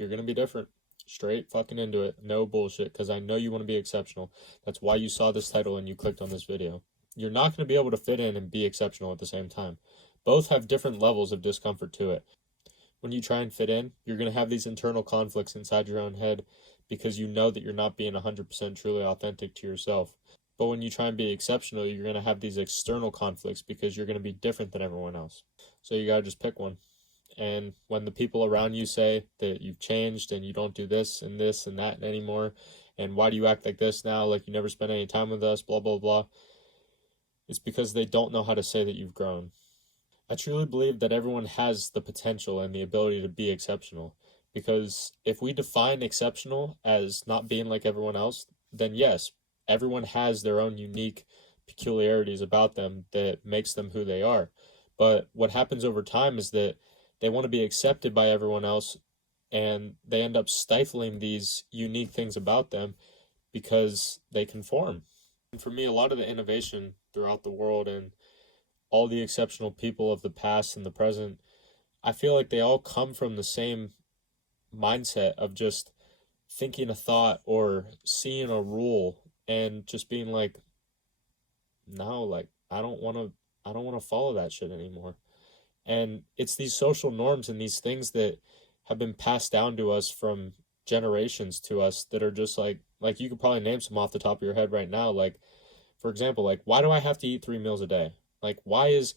You're going to be different. Straight fucking into it. No bullshit, because I know you want to be exceptional. That's why you saw this title and you clicked on this video. You're not going to be able to fit in and be exceptional at the same time. Both have different levels of discomfort to it. When you try and fit in, you're going to have these internal conflicts inside your own head because you know that you're not being 100% truly authentic to yourself. But when you try and be exceptional, you're going to have these external conflicts because you're going to be different than everyone else. So you got to just pick one. And when the people around you say that you've changed and you don't do this and that anymore, and why do you act like this now, like you never spent any time with us, blah, blah, blah, it's because they don't know how to say that you've grown. I truly believe that everyone has the potential and the ability to be exceptional, because if we define exceptional as not being like everyone else, then yes, everyone has their own unique peculiarities about them that makes them who they are. But what happens over time is that they want to be accepted by everyone else, and they end up stifling these unique things about them because they conform. And for me, a lot of the innovation throughout the world and all the exceptional people of the past and the present, I feel like they all come from the same mindset of just thinking a thought or seeing a rule and just being like, no, like I don't want to follow that shit anymore. And it's these social norms and these things that have been passed down to us from generations to us that are just like you could probably name some off the top of your head right now. Like, for example, like, why do I have to eat 3 meals a day? Like, why is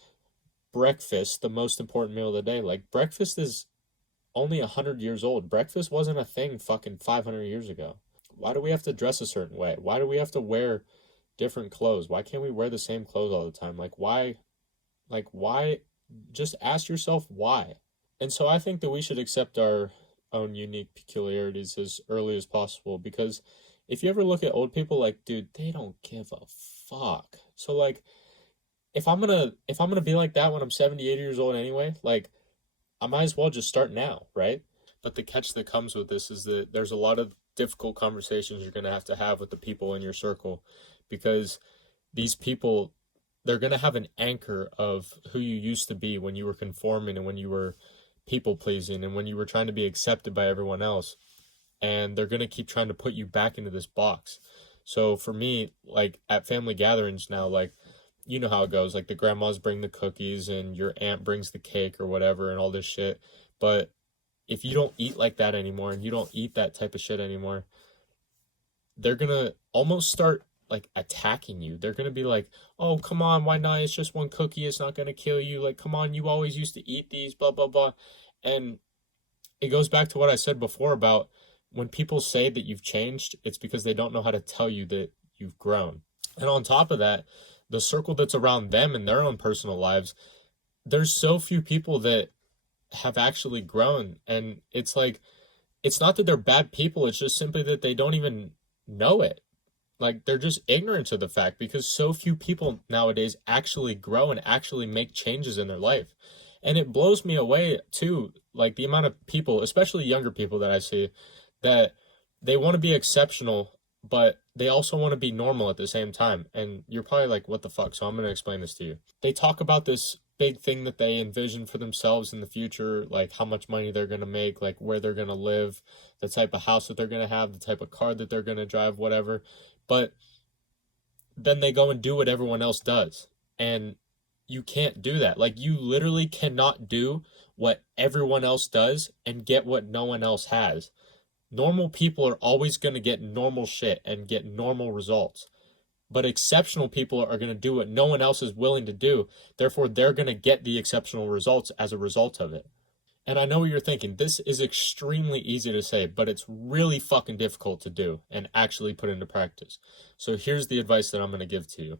breakfast the most important meal of the day? Like, breakfast is only 100 years old. Breakfast wasn't a thing fucking 500 years ago. Why do we have to dress a certain way? Why do we have to wear different clothes? Why can't we wear the same clothes all the time? Like, why? Like, why? Just ask yourself why. And so I think that we should accept our own unique peculiarities as early as possible, because if you ever look at old people, like, dude, they don't give a fuck. So like, if I'm gonna be like that when I'm 70, 80 years old anyway, like, I might as well just start now, right? But the catch that comes with this is that there's a lot of difficult conversations you're going to have with the people in your circle, because these people, they're going to have an anchor of who you used to be when you were conforming and when you were people pleasing and when you were trying to be accepted by everyone else. And they're going to keep trying to put you back into this box. So for me, like at family gatherings now, like, you know how it goes. Like the grandmas bring the cookies and your aunt brings the cake or whatever and all this shit. But if you don't eat like that anymore and you don't eat that type of shit anymore, they're going to almost start like attacking you. They're going to be like, oh, come on, why not? It's just one cookie. It's not going to kill you. Like, come on, you always used to eat these, blah, blah, blah. And it goes back to what I said before about when people say that you've changed, it's because they don't know how to tell you that you've grown. And on top of that, the circle that's around them in their own personal lives, there's so few people that have actually grown. And it's like, it's not that they're bad people. It's just simply that they don't even know it. Like, they're just ignorant of the fact, because so few people nowadays actually grow and actually make changes in their life. And it blows me away too, like the amount of people, especially younger people that I see, that they want to be exceptional, but they also want to be normal at the same time. And you're probably like, what the fuck? So I'm going to explain this to you. They talk about this big thing that they envision for themselves in the future, like how much money they're going to make, like where they're going to live, the type of house that they're going to have, the type of car that they're going to drive, whatever. But then they go and do what everyone else does. And you can't do that. Like, you literally cannot do what everyone else does and get what no one else has. Normal people are always going to get normal shit and get normal results. But exceptional people are going to do what no one else is willing to do. Therefore, they're going to get the exceptional results as a result of it. And I know what you're thinking. This is extremely easy to say, but it's really fucking difficult to do and actually put into practice. So here's the advice that I'm going to give to you.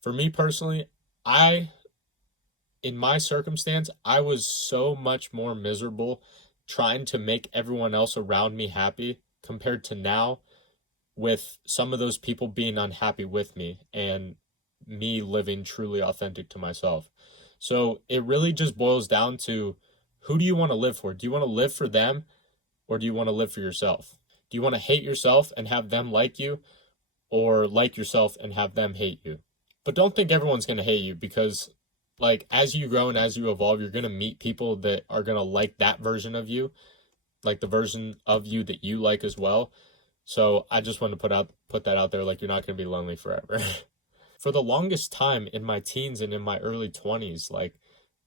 For me personally, in my circumstance, I was so much more miserable trying to make everyone else around me happy compared to now, with some of those people being unhappy with me and me living truly authentic to myself. So it really just boils down to, who do you want to live for? Do you want to live for them, or do you want to live for yourself? Do you want to hate yourself and have them like you, or like yourself and have them hate you? But don't think everyone's going to hate you, because like as you grow and as you evolve, you're going to meet people that are going to like that version of you. like the version of you that you like as well. So I just want to put that out there, like you're not going to be lonely forever. For the longest time in my teens and in my early 20s, like,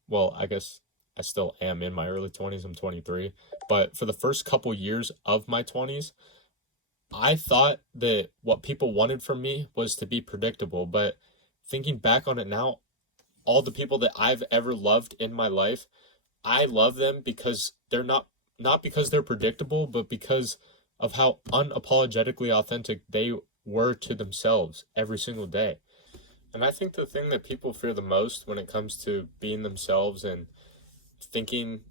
well, I guess I still am in my early 20s. I'm 23. But for the first couple years of my 20s, I thought that what people wanted from me was to be predictable. But thinking back on it now, all the people that I've ever loved in my life, I love them because they're not because they're predictable, but because of how unapologetically authentic they were to themselves every single day. And I think the thing that people fear the most when it comes to being themselves and thinking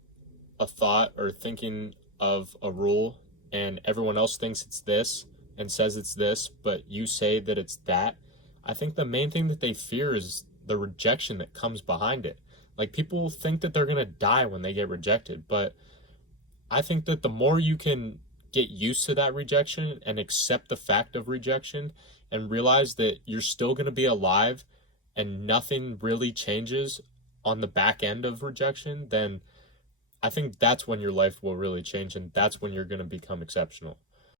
a thought or thinking of a rule and everyone else thinks it's this and says it's this, but you say that it's that, I think the main thing that they fear is the rejection that comes behind it. Like people think that they're going to die when they get rejected, but I think that the more you can get used to that rejection and accept the fact of rejection and realize that you're still going to be alive and nothing really changes on the back end of rejection, then I think that's when your life will really change and that's when you're going to become exceptional.